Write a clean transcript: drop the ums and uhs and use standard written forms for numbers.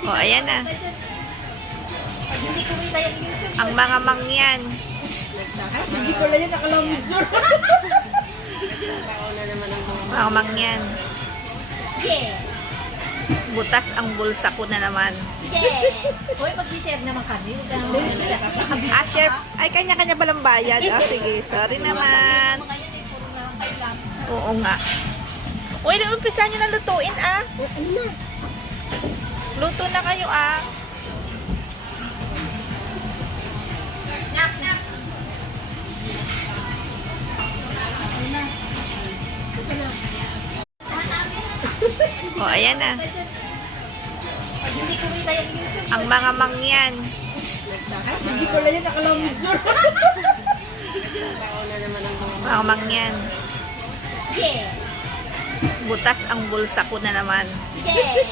O, ayan na. Hindi kumita yung YouTube. Ang mga mangyan. Hindi ko lang yun nakalamjur. Mga mangyan. Yeah. Butas ang bulsa ko na naman. Yeah. Hoy, mag-share naman kami. Ah, share. Ay, kanya-kanya palang bayad. Ah, sige. Sorry naman. Ngayon ay puro na lang 5 lang. Oo nga. Uy, umpisa nyo na lutuin, ah. Ano na? Luto na kayo, ah. Nap, nap. O, ayan na. Hindi kumita yung YouTube. Ang mga mangyan. Hindi ko lang yun nakalamjur. Mga mangyan. Yeah. Butas ang bulsa ko na naman. Yeah.